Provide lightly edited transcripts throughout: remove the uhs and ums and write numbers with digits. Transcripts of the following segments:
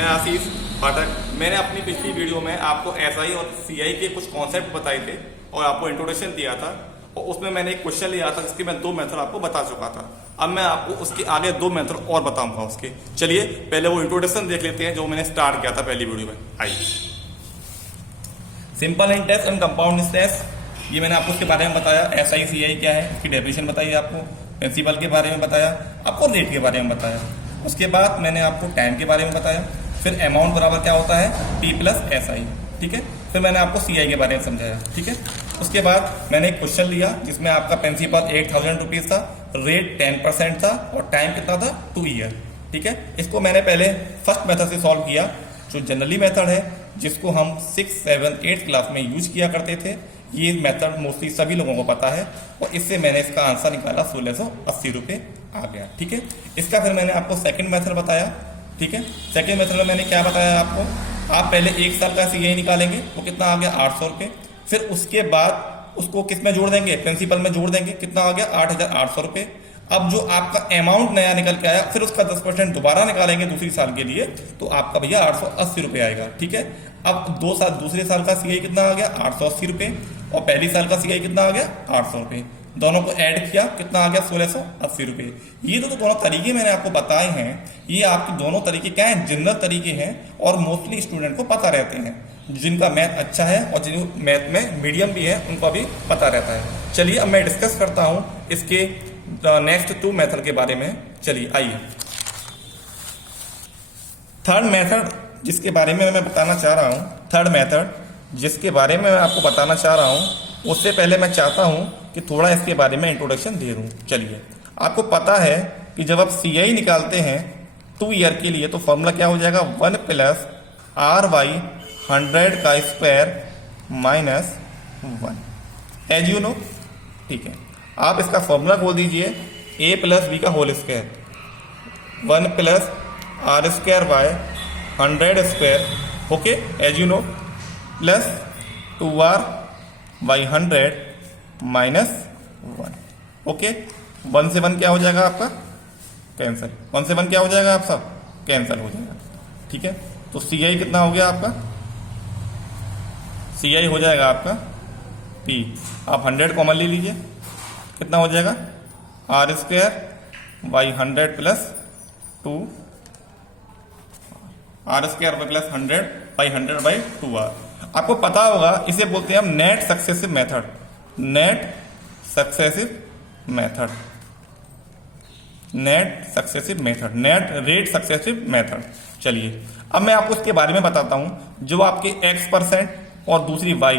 मैं आशीष पाठक। मैंने अपनी पिछली वीडियो में आपको एसआई और सीआई के कुछ कॉन्सेप्ट बताए थे और आपको इंट्रोडक्शन दिया था, और उसमें मैंने एक क्वेश्चन लिया था जिसके मैं 2 मेथड आपको बता चुका था। अब मैं आपको उसके आगे 2 मेथड और बताऊंगा उसके। चलिए पहले वो इंट्रोडक्शन देख लेते हैं जो मैंने स्टार्ट किया था पहली वीडियो में। आइए, simple interest and compound interest, ये मैंने आपको उसके बारे में बताया। एसआई सीआई क्या है, उसकी डेफिनेशन बताई, आपको प्रिंसिपल के बारे में बताया, आपको रेट के बारे में बताया। उसके बाद मैंने आपको टाइम के बारे में बताया। फिर अमाउंट बराबर क्या होता है, टी प्लस एसआई, ठीक है। फिर मैंने आपको सीआई के बारे में समझाया, ठीक है। उसके बाद मैंने एक क्वेश्चन लिया जिसमें आपका प्रिंसिपल 8000 रुपीज था, रेट 10% था और टाइम कितना था 2 ईयर, ठीक है। इसको मैंने पहले फर्स्ट मेथड से सॉल्व किया, जो जनरली मेथड है, जिसको हम 6, 7, 8 क्लास में यूज किया करते थे। ये मेथड मोस्टली सभी लोगों को पता है और इससे मैंने इसका आंसर निकाला 1680 रुपये आ गया, ठीक है। इसका फिर मैंने आपको सेकंड मेथड बताया, ठीक है। सेकंड मेथड में मैंने क्या बताया आपको, आप पहले 1 साल का सीआई निकालेंगे, वो कितना आ गया 800 रुपये। फिर उसके बाद उसको किस में जोड़ देंगे, प्रिंसिपल में जोड़ देंगे, कितना आ गया 8800 रुपये। अब जो आपका अमाउंट नया निकल के आया, फिर उसका 10% दोबारा निकालेंगे दूसरी साल के लिए, तो आपका भैया 880 रुपये आएगा, ठीक है। अब 2 साल दूसरे साल का सीआई कितना आ गया 880 रुपये, और पहली साल का सीआई कितना आ गया 800 रुपये। दोनों को ऐड किया, कितना आ गया 1680 रुपये। ये तो दोनों तरीके मैंने आपको बताए हैं। ये आपके दोनों तरीके क्या हैं, जनरल तरीके हैं और मोस्टली स्टूडेंट को पता रहते हैं। जिनका मैथ अच्छा है और जिन मैथ में मीडियम भी है उनको भी पता रहता है। चलिए अब मैं डिस्कस करता हूँ इसके नेक्स्ट 2 मेथड के बारे में। चलिए आइए, थर्ड मेथड जिसके बारे में मैं बताना चाह रहा हूँ, थर्ड मेथड जिसके बारे में मैं आपको बताना चाह रहा हूँ, उससे पहले मैं चाहता हूँ कि थोड़ा इसके बारे में इंट्रोडक्शन दे दूँ। चलिए, आपको पता है कि जब आप सीआई निकालते हैं 2 ईयर के लिए, तो फॉर्मूला क्या हो जाएगा, 1 प्लस RY 100 का square minus 1, as you know, ठीक है। आप इसका फॉर्मूला बोल दीजिए a प्लस बी का whole square, 1 plus R square by 100 स्क्वायर, okay, as you know, plus 2R by 100 minus 1, okay. 1 से 1 क्या हो जाएगा आपका, कैंसिल। 1 से 1 क्या हो जाएगा आप सब, कैंसिल हो जाएगा, ठीक है। तो सीआई कितना हो गया आपका, सीआई हो जाएगा आपका P, आप 100 कॉमन ले लीजिए, कितना हो जाएगा R square by 100 plus 2, R square plus 100 by 100 by 2R। आपको पता होगा इसे बोलते हैं हम net successive method, net successive method, net successive method, net rate successive method. चलिए अब मैं आपको इसके बारे में बताता हूं। जो आपके X% और दूसरी Y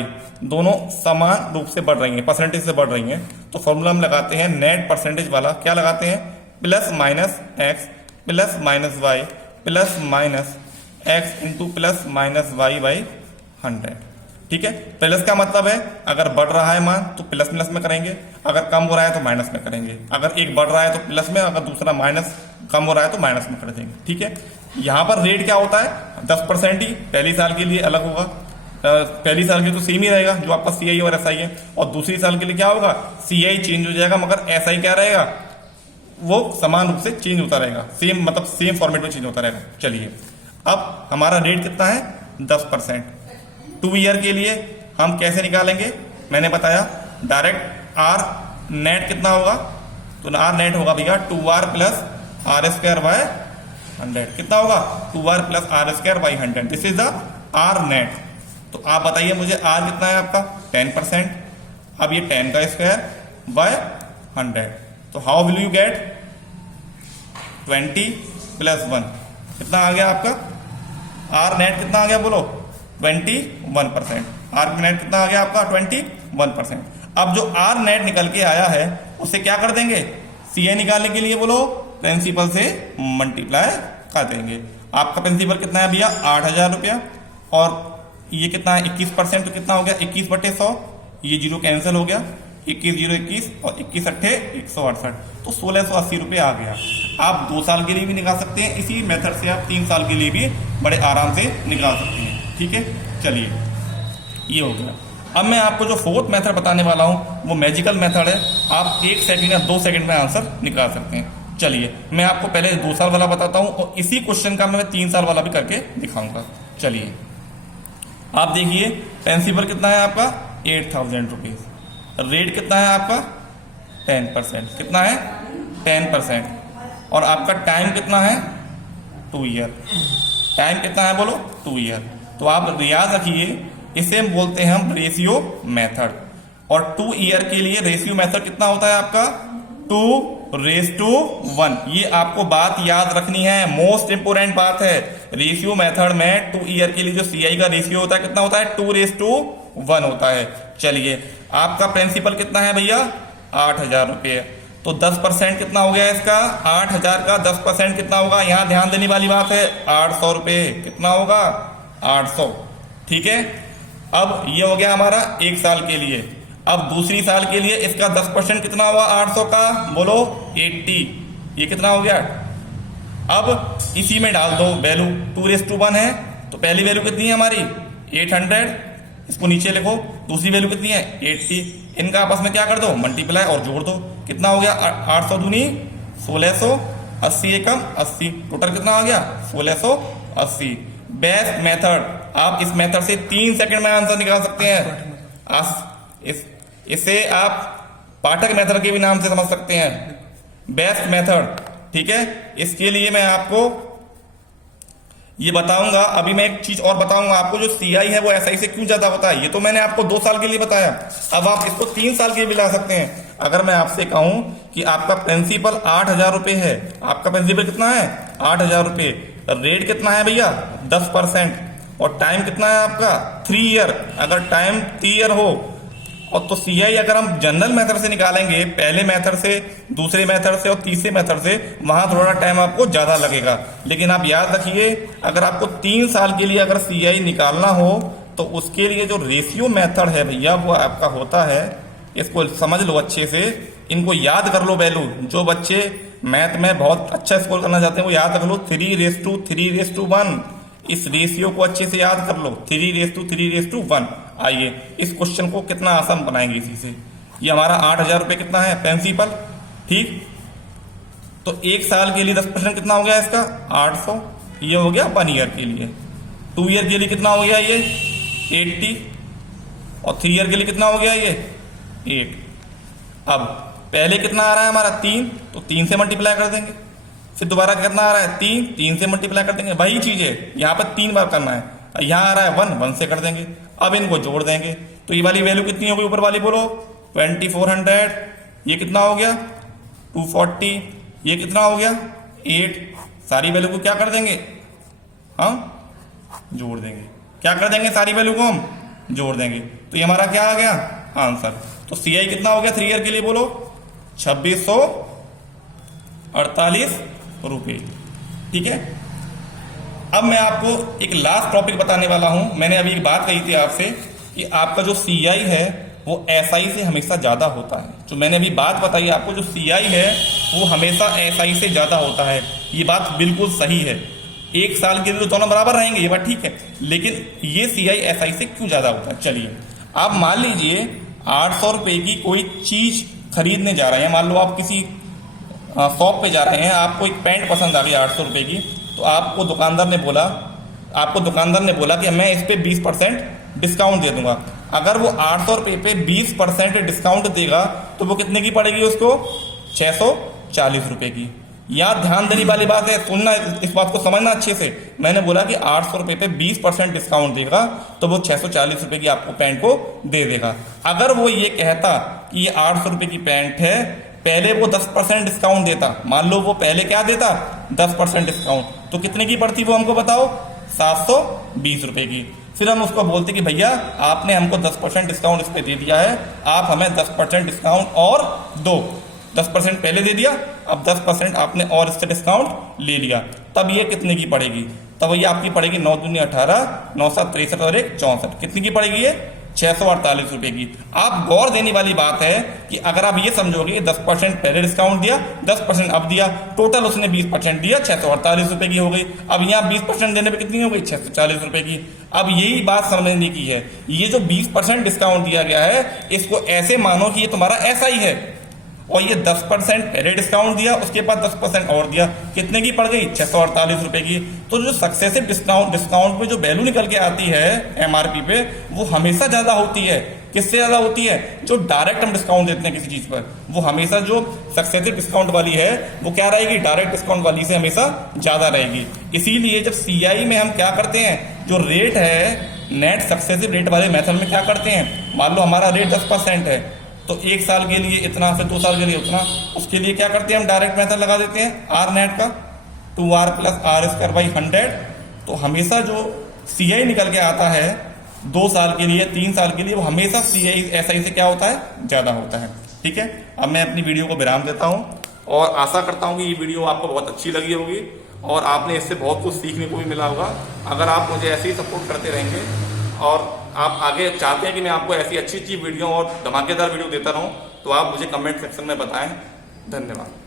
दोनों समान रूप से बढ़ रही हैं, परसेंटेज से बढ़ रही हैं, तो फॉर्मूला हम लगाते हैं नेट परसेंटेज वाला। क्या लगाते हैं, plus minus X plus minus Y plus minus X into plus minus Y by 100, ठीक है। प्लस का मतलब है अगर बढ़ रहा है मान तो प्लस प्लस में करेंगे, अगर कम हो रहा है तो माइनस में करेंगे। अगर एक बढ़ रहा है तो प्लस में, अगर दूसरा माइनस कम हो रहा है तो माइनस में कर देंगे, ठीक है। यहाँ पर रेट क्या होता है, 10% ही पहली साल के लिए अलग होगा। पहली साल के तो सेम ही रहेगा जो आपका सीआई और एसआई है, और दूसरी साल के लिए क्या होगा, सीआई चेंज हो जाएगा मगर एसआई क्या रहेगा, वो समान रूप से चेंज होता रहेगा, सेम मतलब सेम फॉर्मेट में चेंज होता रहेगा। चलिए अब हमारा रेट कितना है 10%। 2 ईयर के लिए हम कैसे निकालेंगे, मैंने बताया डायरेक्ट R नेट कितना होगा, तो R नेट होगा भैया 2R plus R square by 100, कितना होगा 2R plus R square by 100, this is the R net. तो आप बताइए मुझे R कितना है आपका 10%, अब ये 10 का स्क्वायर बाय 100, तो how will you get 20 plus 1, कितना आ गया आपका R नेट, कितना आ गया बोलो 21%। R नेट कितना आ गया आपका 21%। अब जो R नेट निकल के आया है उसे क्या कर देंगे, सीआई निकालने के लिए बोलो प्रिंसिपल से मल्टीप्लाई कर देंगे। आपका प्रिंसिपल कितना है भैया 8000 रुपया, और ये कितना है 21%, तो कितना हो गया 21/100, ये 0 कैंसिल हो गया, 21 0 21 और 21 8 168, तो 1680 रुपये आ गया। आप 2 साल के लिए भी निकाल सकते हैं, इसी मेथड से आप 3 साल के लिए भी बड़े आराम से निकाल सकते हैं, ठीक है। चलिए ये हो गया। अब मैं आपको जो 4th मेथड बताने वाला हूं वो मैजिकल मेथड है, आप 1 सेकंड या 2 सेकंड में आंसर निकाल सकते हैं। चलिए मैं आपको पहले 2 साल वाला बताता हूं और इसी क्वेश्चन का मैं 3 साल वाला भी करके दिखाऊंगा। चलिए आप देखिए, प्रिंसिपल कितना है आपका 8,000 रुपीज, रेट कितना है आपका 10%, कितना है 10%, और आपका टाइम कितना है 2 ईयर। टाइम कितना है बोलो 2 ईयर। तो आप याद रखिए, इसे हम बोलते हैं हम रेशियो मेथड, और 2 ईयर के लिए रेशियो मेथड कितना होता है आपका 2:1। ये आपको बात याद रखनी है, मोस्ट इंपोर्टेंट बात है। रेशियो मेथड में 2 ईयर के लिए जो सीआई का रेशियो होता है कितना होता है 2:1 होता है। चलिए आपका प्रिंसिपल कितना है भैया 8,000 रुपये, तो 10% कितना हो गया इसका 8,000 का 10% कितना होगा, यहां ध्यान देने वाली बात है 800 रुपये, कितना होगा 800। ठीक है, अब ये हो गया हमारा 1 साल के लिए। अब दूसरी साल के लिए इसका 10% कितना हुआ 800 का बोलो 80, ये कितना हो गया। अब इसी में डाल दो वैल्यू, 2:1 है तो पहली वैल्यू कितनी है हमारी 800, इसको नीचे लिखो। दूसरी वैल्यू कितनी है 80, इनका आपस में क्या कर दो मल्टीप्लाई और जोड़ दो, कितना हो गया 800 दूनी 1600, 80 एकम 80, टोटल कितना आ गया 1680। बेस्ट मेथड, आप इस मेथड से 3 सेकंड में आंसर निकाल सकते हैं। इसे आप पाठक मेथड के भी नाम से समझ सकते हैं, बेस्ट मेथड। ठीक है, इसके लिए मैं आपको ये बताऊंगा। अभी मैं एक चीज और बताऊंगा आपको, जो सीआई है वो एसआई से क्यों ज्यादा होता है। ये तो मैंने आपको 2 साल के लिए बताया, अब आप इसको 3 साल के लिए भी ला सकते हैं। अगर मैं आपसे कहूं कि आपका प्रिंसिपल 8,000 रुपये है, आपका प्रिंसिपल कितना है 8,000 रुपये, रेट कितना है भैया 10%, और टाइम कितना है आपका 3 ईयर। अगर टाइम 3 ईयर हो और तो सीआई अगर हम जनरल मेथड से निकालेंगे, पहले मेथड से, दूसरे मेथड से और तीसरे मेथड से, वहां थोड़ा टाइम आपको ज्यादा लगेगा। लेकिन आप याद रखिए, अगर आपको 3 साल के लिए अगर सीआई निकालना हो तो उसके लिए जो रेशियो मेथड है भैया वो आपका होता है, इसको समझ लो अच्छे से, इनको याद कर लो वैल्यू। जो बच्चे मैथ में बहुत अच्छा स्कोर करना चाहते हैं वो याद रख लो 3:3:1। इस रेशियो को अच्छे से याद कर लो 3:3:1। आइए इस क्वेश्चन को कितना आसान बनाएंगे इसी से। ये हमारा 8,000 रुपये कितना है प्रिंसिपल, ठीक, तो 1 साल के लिए 10% कितना हो गया इसका 800, ये हो गया 1 ईयर के लिए। 2 ईयर के लिए कितना हो गया ये 80, और 3 ईयर के लिए कितना हो गया ये 8। अब पहले कितना आ रहा है हमारा 3, तो 3 से मल्टीप्लाई कर देंगे, फिर दोबारा कितना आ रहा है 3 से मल्टीप्लाई कर देंगे, वही चीज है यहाँ पर 3 बार करना है। यहाँ आ रहा है 1 से कर देंगे, अब इनको जोड़ देंगे तो ये वाली वैल्यू कितनी होगी ऊपर वाली बोलो 2400, ये कितना हो गया 240, ये कितना हो गया 8। सारी वैल्यू को क्या कर देंगे हाँ जोड़ देंगे, क्या कर देंगे सारी वैल्यू को हम जोड़ देंगे, तो ये हमारा क्या आ गया आंसर। तो सीआई कितना हो गया 3 ईयर के लिए बोलो 2648 रुपये। ठीक है, अब मैं आपको एक लास्ट टॉपिक बताने वाला हूं। मैंने अभी एक बात कही थी आपसे कि आपका जो सीआई है वो एसआई से हमेशा ज्यादा होता है। जो मैंने अभी बात बताई आपको, जो सीआई है वो हमेशा एसआई से ज्यादा होता है, ये बात बिल्कुल सही है। 1 साल के लिए तो दोनों बराबर रहेंगे, ये बात ठीक है, लेकिन ये सीआई एसआई से क्यों ज्यादा होता है। चलिए आप मान लीजिए 800 रुपये की कोई चीज खरीदने जा रहे हैं, मान लो आप किसी शॉप पे जा रहे हैं, आपको एक पैंट पसंद आ गई 800 रुपये की, तो आपको दुकानदार ने बोला कि मैं इस पे 20% डिस्काउंट दे दूंगा। अगर वो 800 रुपये पे 20% डिस्काउंट देगा तो वो कितने की पड़ेगी उसको 640 रुपये की। यहाँ ध्यान देने वाली बात है, सुनना, इस बात को समझना अच्छे से। मैंने बोला कि 800 रुपये पे 20% डिस्काउंट देगा तो वो 640 रुपये की आपको पैंट को दे देगा। अगर वो ये कहता कि ये 800 रुपये की पैंट है, पहले वो 10% डिस्काउंट देता, मान लो वो पहले क्या देता 10% डिस्काउंट, तो कितने की पड़ती वो हमको बताओ 720 रुपये की। फिर हम उसको बोलते कि भैया आपने हमको 10% डिस्काउंट इस पे दे दिया है, आप हमें 10% डिस्काउंट और दो। 10% पहले दे दिया, अब 10% आपने और इससे डिस्काउंट ले लिया, तब ये कितने की पड़ेगी, तब ये आपकी पड़ेगी 9 दूनी 18, 9 7 63 और 1 64। कितनी की पड़ेगी ये 648 रुपये की। आप गौर देने वाली बात है कि अगर आप ये समझोगे 10% पहले डिस्काउंट दिया, 10% अब दिया, टोटल उसने 20% दिया, 648 रुपये की हो गई। अब यहाँ 20% देने पे कितनी हो गई 640 रुपये की। अब यही बात समझने की है, ये जो 20% डिस्काउंट दिया गया है इसको ऐसे मानो कि ये तुम्हारा एसआई है और ये 10% पहले डिस्काउंट दिया, उसके बाद 10% और दिया, कितने की पड़ गई? 648 रुपए की। तो जो सक्सेसिव डिस्काउंट में जो वैल्यू निकल के आती है एमआरपी पे, वो हमेशा ज्यादा होती है। किससे ज्यादा होती है? जो डायरेक्ट हम डिस्काउंट देते हैं किसी चीज पर, वो हमेशा जो सक्सेसिव डिस्काउंट वाली है वो क्या रहेगी? डायरेक्ट डिस्काउंट वाली से हमेशा ज्यादा रहेगी। इसीलिए जब सीआई में हम क्या करते हैं, जो रेट है नेट सक्सेसिव रेट वाले मेथड में क्या करते हैं, मान लो हमारा रेट 10% है, तो 1 साल के लिए इतना, फिर 2 साल के लिए उतना, उसके लिए क्या करते हैं हम डायरेक्ट मेथड लगा देते हैं आर नेट का 2R + R²/100। तो हमेशा जो सीआई निकल के आता है 2 साल के लिए, 3 साल के लिए, वो हमेशा सीआई एसआई से क्या होता है? ज्यादा होता है। ठीक है, अब मैं अपनी वीडियो को विराम देता हूं और आशा करता हूं कि ये वीडियो आपको बहुत अच्छी लगी होगी और आपने इससे बहुत कुछ सीखने को भी मिला होगा। अगर आप मुझे ऐसे ही सपोर्ट करते रहेंगे और आप आगे चाहते हैं कि मैं आपको ऐसी अच्छी वीडियो और धमाकेदार वीडियो देता रहूं, तो आप मुझे कमेंट सेक्शन में बताएं। धन्यवाद।